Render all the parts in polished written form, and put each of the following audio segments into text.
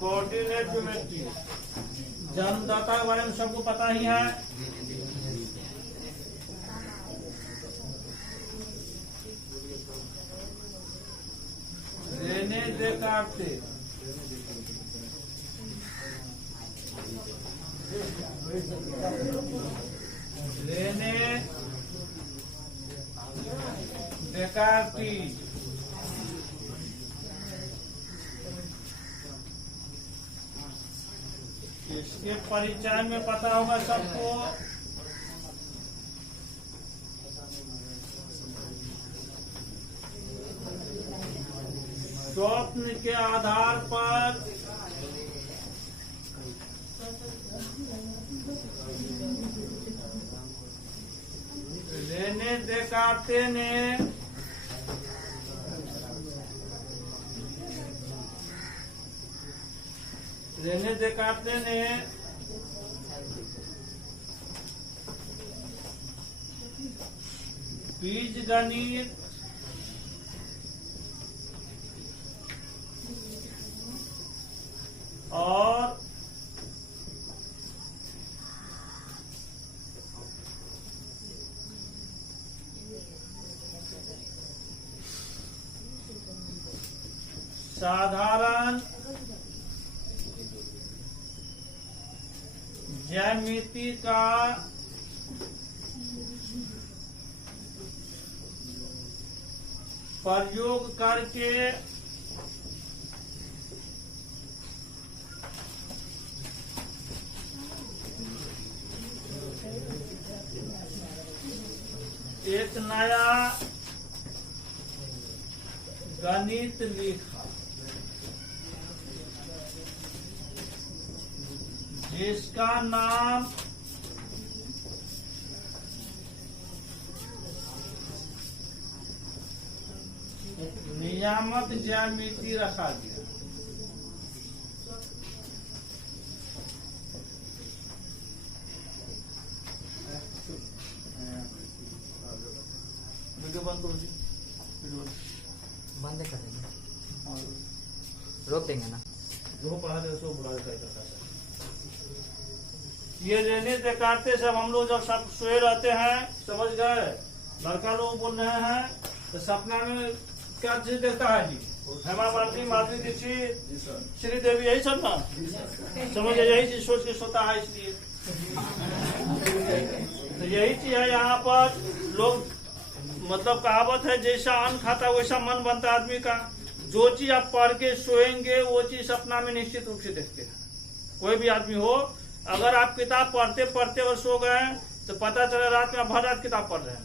Coordinate geometry, जन्मदाता के बारे में सबको पता ही है। रेने देकार्ते, रेने देकार्तीज, इसके परिचय में पता होगा सबको। स्वप्न के आधार पर रेने देकार्ते ने बीजगणित और साधारण ज्यामिति का प्रयोग करके एक नया गणित लिखा, जिसका नाम नियामक ज्यामिति रखा गया। बंद कर देंगे, रोक देंगे ना, जो पढ़ा दे उसको बुला देता है। ये रेने देकार्ते सब हम लोग जब सब सोए रहते हैं, समझ गए, लड़का लोग बोल रहे हैं तो सपना में क्या चीज देखता है जी? हेमा मालिनी, माधुरी दीक्षित, श्रीदेवी, यही सब ना समझ, यही चीज सोच के सोता है। इसलिए तो यही चीज है यहाँ पर लोग, मतलब कहावत है, जैसा अन्न खाता वैसा मन बनता है आदमी का। जो चीज आप पढ़ के सोएंगे वो चीज सपना में निश्चित रूप से देखते हैं। कोई भी आदमी हो, अगर आप किताब पढ़ते पढ़ते और सो गए तो पता चला रात में आप भर रात किताब पढ़ रहे हैं।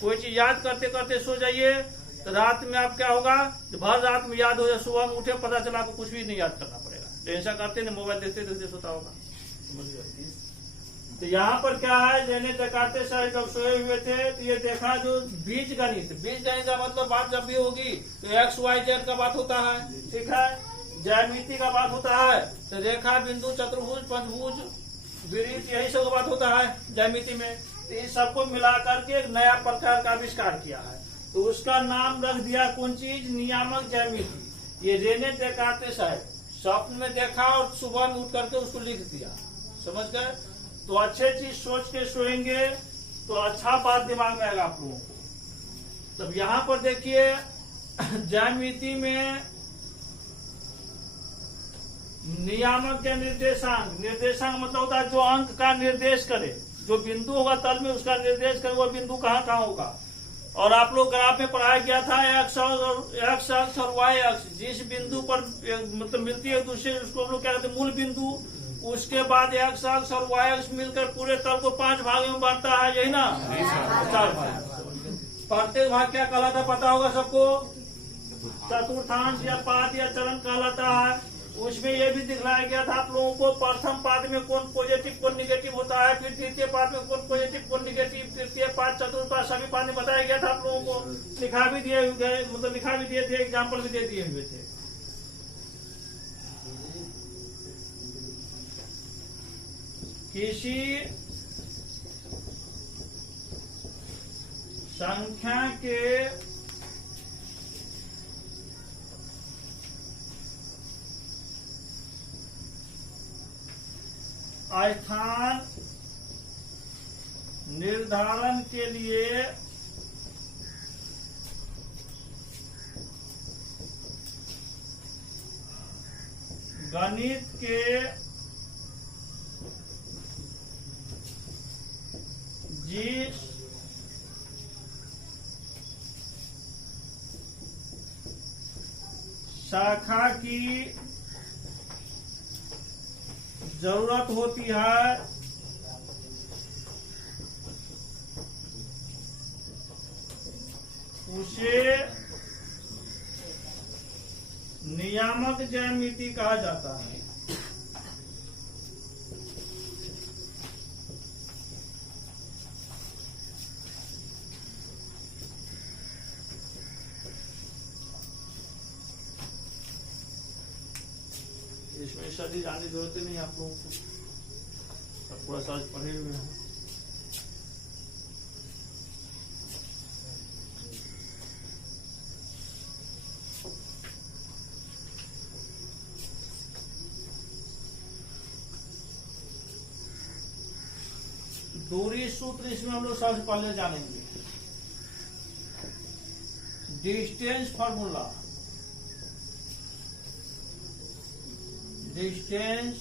कोई चीज याद करते करते सो जाइए तो रात में आप क्या होगा, भर रात में याद हो जाए, सुबह में उठे पता चला आपको कुछ भी नहीं याद करना पड़ेगा। तो ऐसा करते ना, मोबाइल देखते देखते सोता होगा। तो यहाँ पर क्या है, रेने देकार्ते साहब जब सोए हुए थे तो ये देखा जो बीज गणित का मतलब बात जब भी होगी तो एक्स वाई जेड का बात होता है, ठीक है। ज्यामिति का बात होता है तो रेखा, बिंदु, चतुर्भुज, पंचभुज, वृत्त, यही सब का बात होता है ज्यामिति में। तो इन सबको मिला करके एक नया प्रकार का आविष्कार किया है, तो उसका नाम रख दिया कौन चीज, नियामक ज्यामिति। ये रेने देकार्ते साहब स्वप्न में देखा और सुबह में उठ करके उसको लिख दिया, समझ गए। तो अच्छे चीज सोच के सोएंगे तो अच्छा बात दिमाग में आएगा आप लोगों को। तब यहाँ पर देखिए ज्यामिति में नियामक के निर्देशांक, निर्देशांक मतलब होता है जो अंक का निर्देश करे, जो बिंदु होगा तल में उसका निर्देश करे, वो बिंदु कहाँ कहाँ होगा। और आप लोग ग्राफ में पढ़ाया गया था एक्स अक्ष और वाई अक्ष, जिस बिंदु पर मतलब मिलती है दूसरे, उसको हम लोग क्या कहते हैं, मूल बिंदु। उसके बाद एक्स अक्ष और वाई अक्ष मिलकर पूरे तल को 5 भागों में बांटता है, यही ना, 4 भाग। प्रत्येक भाग क्या कहलाता पता होगा सबको, चतुर्थांश या पाद या चरण कहलाता है। उसमें ये भी दिखलाया गया था आप लोगों को, प्रथम पाद में कौन पॉजिटिव कौन निगेटिव होता है, फिर द्वितीय पाद में कौन पॉजिटिव कौन निगेटिव, तृतीय पाद, चतुर्थ पाद, सभी पाद में बताया गया था आप लोगों को। लिखा भी दिए गए, मतलब लिखा भी दिए थे, एग्जाम्पल भी दे दिए हुए थे। किसी संख्या के स्थान निर्धारण के लिए गणित के जिस शाखा की जरूरत होती है उसे नियामक ज्यामिति कहा जाता है। इसमें स्टडी जाने की जरूरत ही नहीं आप लोगों को, सब पूरा साल पढ़े हुए हैं। दूरी सूत्र इसमें हम लोग सबसे पहले जानेंगे। Distance formula, distance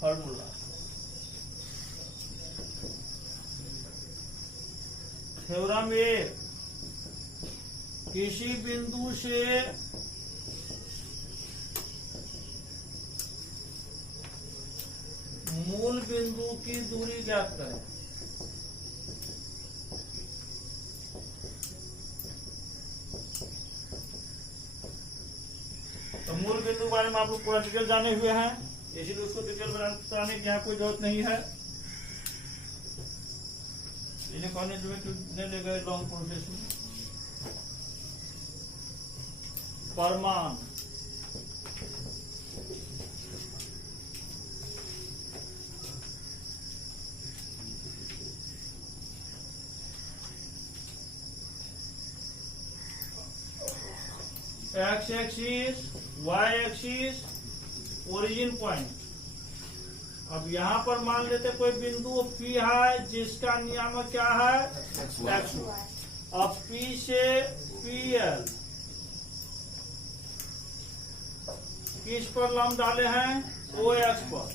formula. Theorem 1, किसी बिंदु से मूल बिंदु की दूरी ज्ञात करें। तो मूल बिंदु के बारे में आप लोग पूरा डिटेल जाने हुए हैं, इसीलिए उसको डिटेल बताने की यहाँ कोई जरूरत नहीं है। इन्हें कहने जो नहीं ले गए लॉन्ग प्रोसेस में। परिमाण, X axis, Y axis, origin point. अब यहाँ पर मान लेते कोई बिंदु P है जिसका नियामक क्या है, एक्स। अब P से PL किस पर लंब डाले हैं, OX पर।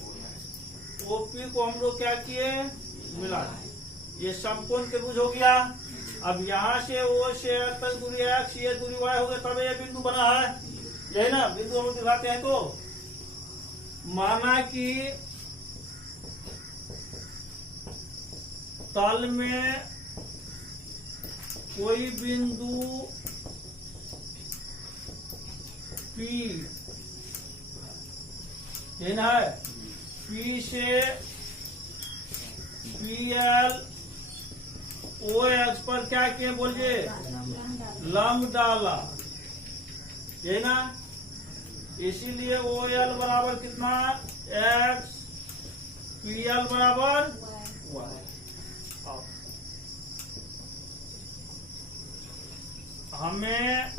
OP को हम लोग क्या किए, मिला। ये समकोण त्रिभुज हो गया। अब यहाँ से O से L तक दूरी X, ये दूरी Y हो गई, तब ये बिंदु बना है। यही ना बिंदु हम लोग दिखाते हैं। तो माना कि तल में कोई बिंदु P, ये ना है, P से PL OX पर क्या किए बोलिए, लंब डाला, ये ना। इसीलिए OL बराबर कितना, X, PL बराबर Y। हमें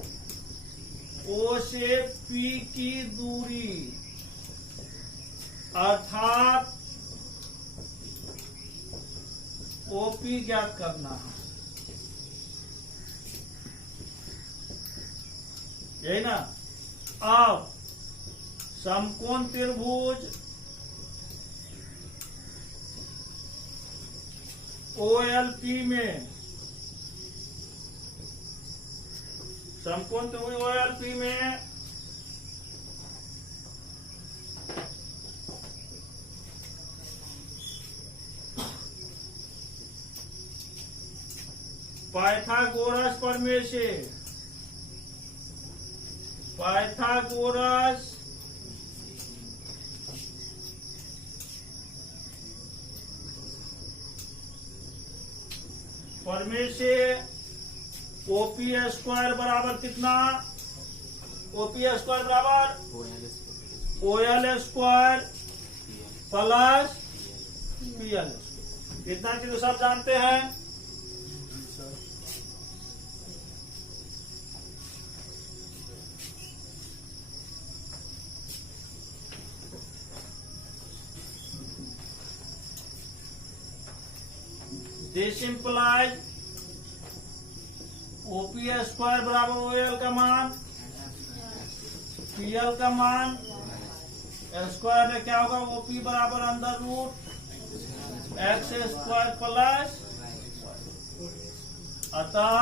O से P की दूरी अर्थात OP ज्ञात करना है, यही ना। अब समकोण त्रिभुज OLP में, समकोण त्रिभुज OLP में पाइथागोरस प्रमेय से, पाइथागोरस प्रमेय से OP स्क्वायर बराबर कितना, OP स्क्वायर बराबर OL स्क्वायर प्लस PL। इतना चीज सब जानते हैं। दिस इंप्लाइज ओपी स्क्वायर बराबर ओएल का मान, पीएल का मान स्क्वायर में क्या होगा, ओपी बराबर under root X square plus, अतः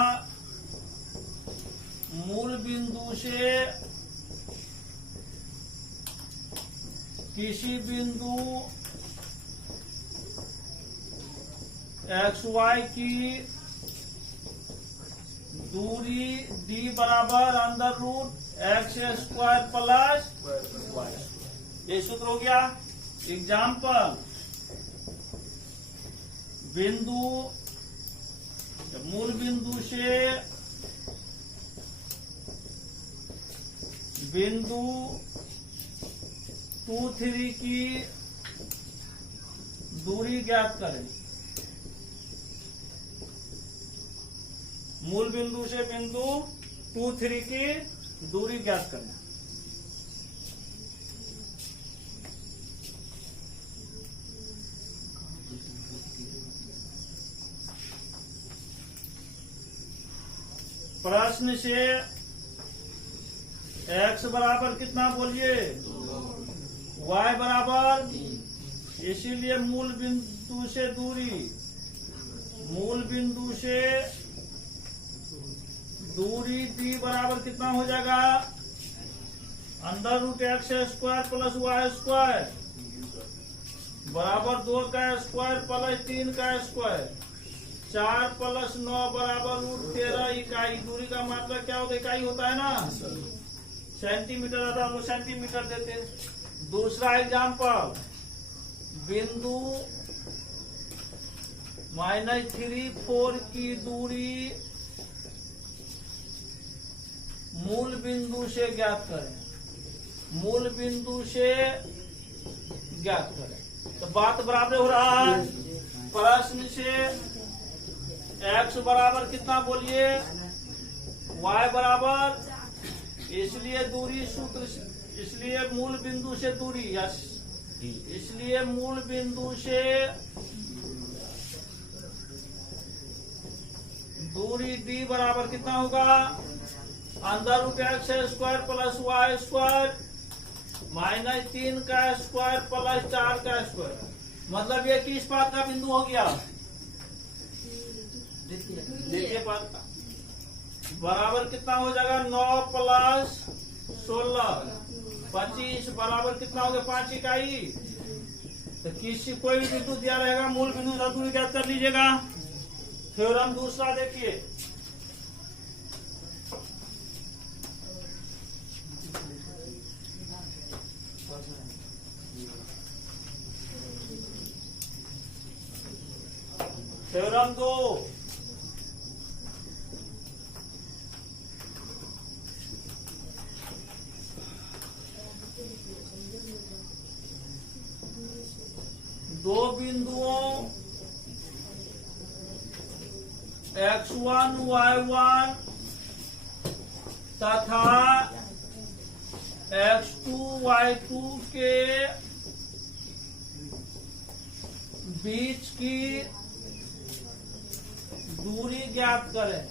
मूल बिंदु से किसी बिंदु एक्स वाई की दूरी डी बराबर under root X square plus Y, ये सूत्र हो गया। एग्जाम्पल, बिंदु मूल बिंदु से बिंदु 2, 3 की दूरी ज्ञात करें। मूल बिंदु से बिंदु 2, 3 की दूरी ज्ञात करना। प्रश्न से x बराबर कितना बोलिए, y बराबर, इसीलिए मूल बिंदु से दूरी, मूल बिंदु से दूरी d बराबर कितना हो जाएगा, under root X square plus Y square बराबर 2 का स्क्वायर प्लस 3 का स्क्वायर, 4 प्लस 9 बराबर रूट 13 इकाई। दूरी का मतलब क्या होता है, इकाई होता है ना, सेंटीमीटर आता है, सेंटीमीटर देते। दूसरा एग्जाम्पल, बिंदु -3, 4 की दूरी मूल बिंदु से ज्ञात करें, मूल बिंदु से ज्ञात करें। तो बात बराबर हो रहा है। प्रश्न से x बराबर कितना बोलिए, y बराबर, इसलिए दूरी सूत्र, इसलिए मूल बिंदु से दूरी, इसलिए मूल बिंदु से दूरी d बराबर कितना होगा, under root X square plus Y square -3 का स्क्वायर प्लस 4 का स्क्वायर। मतलब ये किस बात का बिंदु हो गया, देखिए बात का बराबर कितना हो जाएगा, 9 प्लस 16 25 बराबर कितना हो गया, 5 इकाई। तो किसी कोई भी बिंदु दिया रहेगा, मूल बिंदु से दूरी ज्ञात कर लीजिएगा। थ्योरम दूसरा देखिए, थ्योरम 2, दो बिंदुओं x1 y1 तथा x2 y2 के बीच की दूरी ज्ञात करें।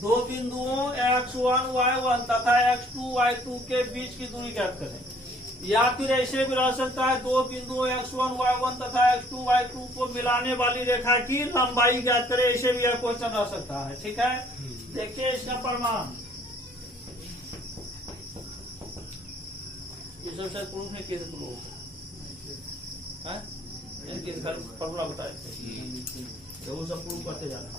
दो बिंदुओं x1 y1 तथा x2 y2 के बीच की दूरी ज्ञात करें। या फिर ऐसे भी रह सकता है, दो बिंदुओं x1 y1 तथा x2 y2 को मिलाने वाली रेखा की लंबाई ज्ञात करें। ऐसे भी यह क्वेश्चन रह सकता है। ठीक है, देखिए इसका प्रमाण, ये सब शायद प्रूफ नहीं किए थे लोग, इनके फॉर्मूला बताए थे, तो वो सब प्रूफ करते जाना।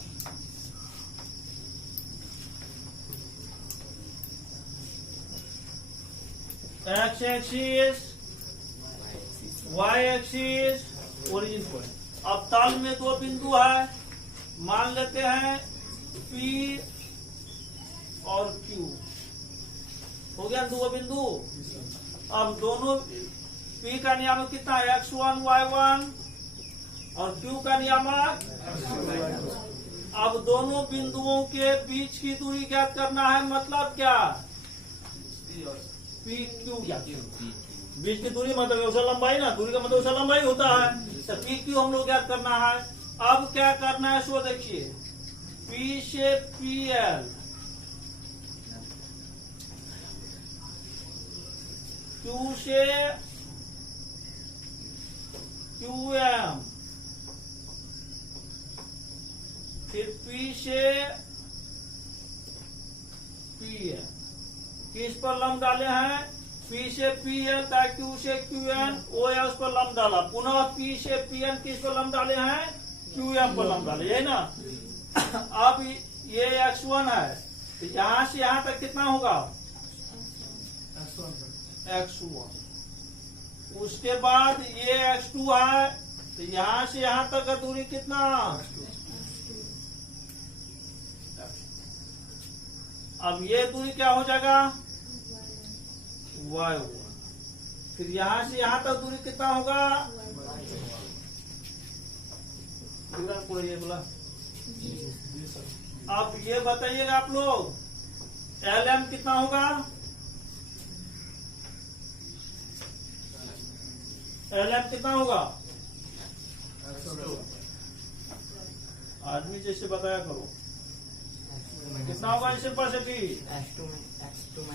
X axis, Y axis, origin point. अब तल में दो बिंदु है, मान लेते हैं P और Q, हो गया दो बिंदु। अब दोनों P का नियामक कितना है, x1 y1 और Q का नियामक। अब दोनों बिंदुओं के बीच की दूरी ज्ञात करना है। मतलब क्या, PQ ज्ञात, बीच की दूरी मतलब उसका लंबाई ना, दूरी का मतलब उसका लंबाई होता है। तो पी क्यू हम लोग ज्ञात करना है। अब क्या करना है सो देखिए, पी से पी एल, क्यू से क्यू एम, फिर पी से पी एन, किस पर लंब डाले हैं, पी से पी एल, क्यू से क्यू एन, ओ एस पर लंब डाला, पुनः पी से पी एन किस पर लंब डाले हैं, क्यू एम पर लंब डाले, है ना। अब ये x1 है, तो यहां से यहां तक कितना होगा, x1। उसके बाद ये x2 है, तो यहां से यहां तक का दूरी कितना, अब ये दूरी क्या हो जाएगा, y1। फिर यहां से यहां तक दूरी कितना होगा, पूरा ये बोला। अब ये बताइएगा आप लोग, LM कितना होगा, LM कितना होगा, आदमी जैसे बताया करो, कितना होगा इस कैपेसिटी,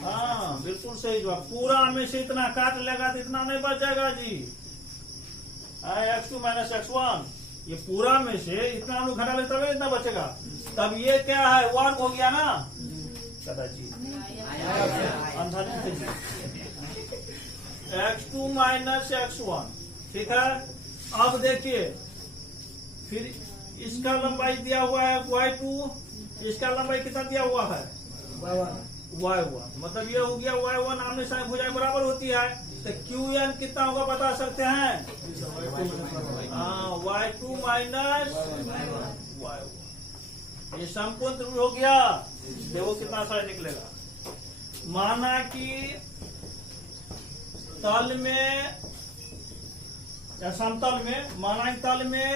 हाँ बिल्कुल सही जवाब। पूरा में से इतना काट लेगा तो इतना नहीं बच जाएगा जी, x2 माइनस x1, ये पूरा में से इतना हम लोग घटा ले तब इतना बचेगा। तब ये क्या है, वर्ग हो गया ना दादाजी, x2 माइनस x1, ठीक है। अब देखिए, फिर इसका लंबाई दिया हुआ है y2, इसका लंबाई कितना दिया हुआ है, y1, मतलब ये हो गया y1 आमने सामने भुजाएं बराबर होती है, तो qn कितना होगा बता सकते हैं, y2 माइनस y1, ये समकोण त्रिभुज हो गया। देखो कितना सारा निकलेगा। माना कि तल में या समतल में, माना कि तल में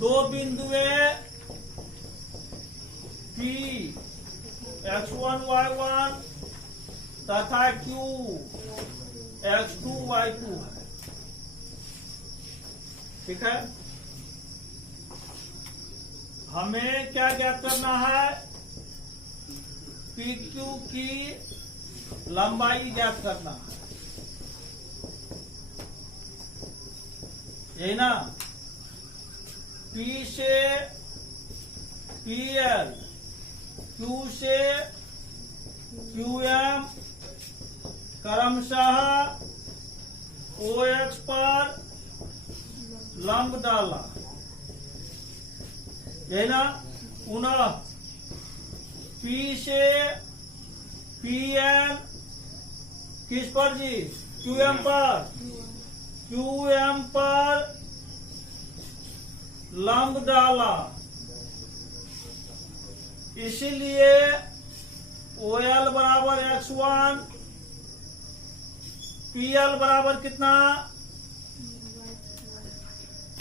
दो बिंदुएं P x1 y1 तथा Q x2 y2 है, ठीक है। हमें क्या ज्ञात करना है, PQ की लंबाई ज्ञात करना है, यही ना। P से PL, Q से QM क्रमशः OX पर लंब डाला, यही ना। पुनः P से PN किस पर जी, QM पर, QM पर लंब डाला, इसीलिए OL बराबर x1, PL बराबर कितना,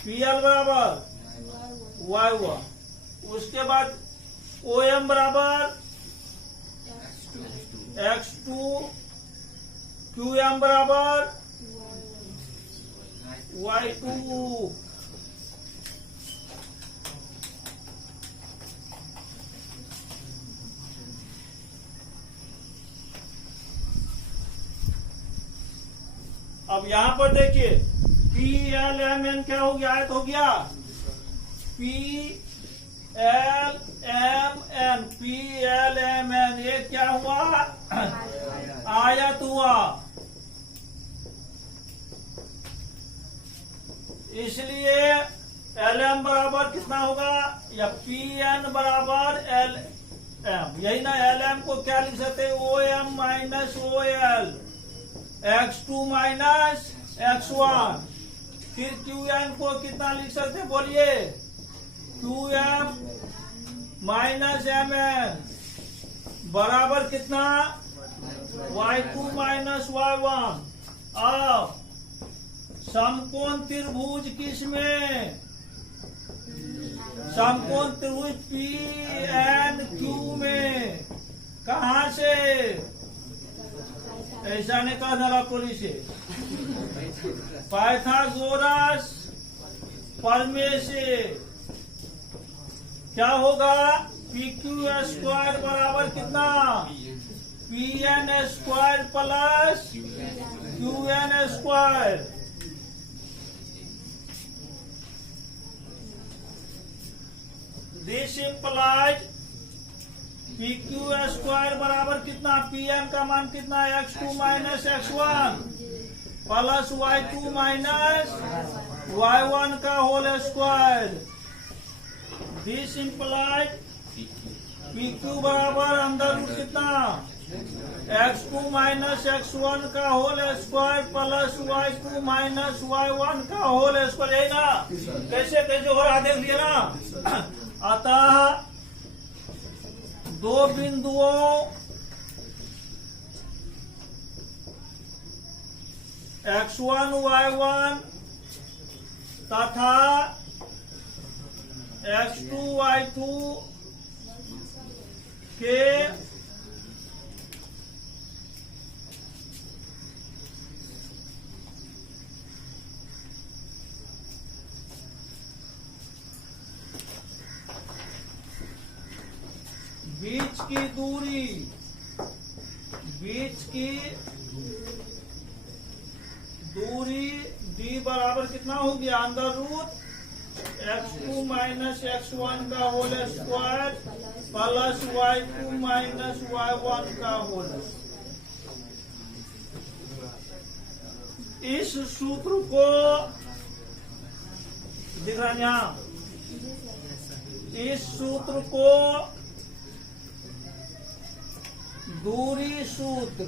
PL बराबर y1, उसके बाद OM बराबर x2, QM बराबर y2। अब यहां पर देखिए, PLMN क्या हो गया, आयत हो गया, PLMN, ये क्या हुआ, आयत हुआ। इसलिए LM बराबर कितना होगा, या PN बराबर LM, यही ना। LM को क्या लिख सकते हैं, OM minus OL, x2 minus x1। फिर QN को कितना लिख सकते हैं, बोलिए, QM माइनस MN बराबर कितना, y2 माइनस y1। अब समकोण त्रिभुज किसमें, समकोण त्रिभुज PNQ में, कहां से, ऐसा ने कहा जरा पुलिस से पाइथागोरस प्रमेय से क्या होगा? PQ स्क्वायर बराबर कितना? PN square plus QN square. This implies PQ square बराबर कितना? PN का मान कितना? x2 minus x1 plus y2 minus y1 का whole square. This implies PQ बराबर अंदर रूट कितना? x2 माइनस x1 का whole square plus y2 minus y1 का होल स्क्वायर। यही ना? कैसे कैसे हो रहा देख लिया ना? अतः दो बिंदुओं x1 y1 तथा x2 y2 के बीच की दूरी d बराबर कितना हो गया? अंदर रूट x2 माइनस x1 का whole square plus y2 minus y1 का होल। इस सूत्र को दिख रहा है यहाँ? इस सूत्र को दूरी सूत्र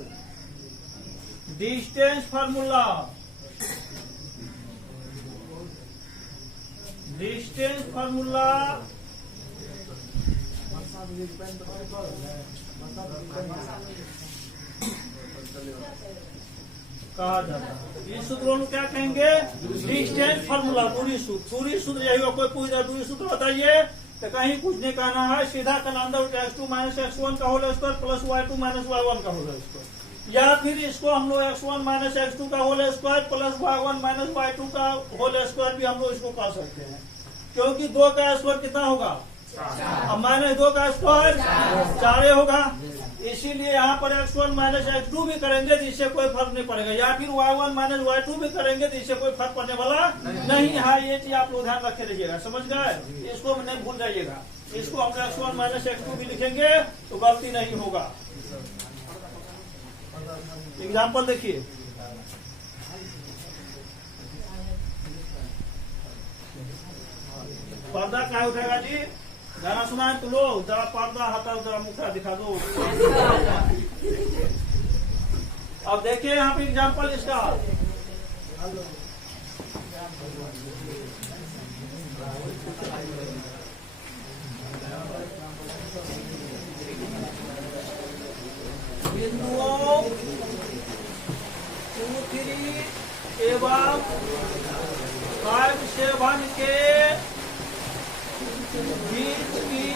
डिस्टेंस फार्मूला कहा जाता है। इस सूत्रों को क्या कहेंगे? डिस्टेंस फार्मूला, दूरी सूत्र यही होगा। कोई पूछ रहा दूरी सूत्र बताइए तो कहीं कुछ नहीं कहना है, सीधा करना अंदर x2 माइनस x1 का whole square plus y2 minus y1 का होल स्क्वायर। या फिर इसको हम लोग x1 माइनस x2 का whole square plus y1 minus y2 का होल स्क्वायर भी हम लोग इसको कह सकते हैं, क्योंकि 2 का स्क्वायर कितना होगा? अब माइनस 2 का स्क्वायर 4 होगा। इसीलिए यहाँ पर x1 माइनस x2 भी करेंगे तो इससे कोई फर्क नहीं पड़ेगा, या फिर y1 माइनस y2 भी करेंगे तो इससे कोई फर्क पड़ने वाला नहीं है। ये चीज आप लोग ध्यान रखे रहिएगा, समझ गए? इसको नहीं भूल जाइएगा। इसको हम x1 माइनस x2 भी लिखेंगे तो गलती नहीं होगा। एग्जाम्पल देखिए, पर्दा क्या उठेगा जी? गाना सुना है तो लो, जरा पर्दा हटाओ, जरा मुखड़ा दिखा दो। अब देखिए यहाँ पे एग्जाम्पल इसका। बिंदुओं 2, 3 एवं 5, 7 के बीच की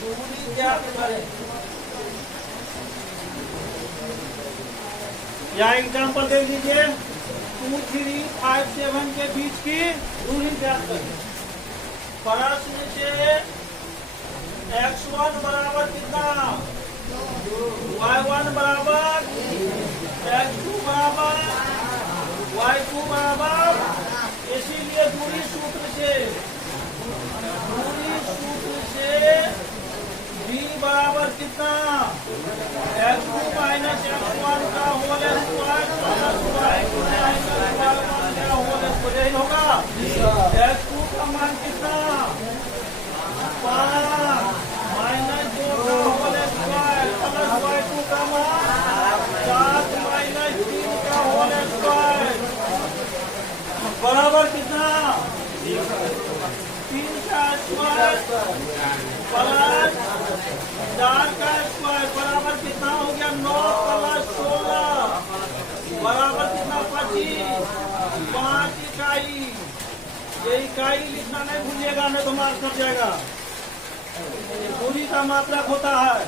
दूरी ज्ञात करें। या एग्जाम्पल देख लीजिए, 2, 3, 5, 7 के बीच की दूरी ज्ञात करें। प्रश्न से x1 बराबर कितना? y1 बराबर, x2 बराबर, y2 बराबर। इसीलिए दूरी सूत्र से b बराबर कितना? x2 माइनस x1 का whole square plus y2 minus y1 का होल स्क्वायर होगा। x2 का मान कितना? 5 माइनस 2 का होल स्क्वायर प्लस y2 का मान 7 माइनस 3 का होल स्क्वायर बराबर कितना? 3 का स्क्वायर प्लस 4 का स्क्वायर बराबर कितना हो गया? 9 प्लस 16 बराबर कितना? 25। 5 इकाई। ये इकाई लिखना नहीं भूलिएगा, नहीं तो मार्क्स कट जाएगा। दूरी का मात्रक होता है।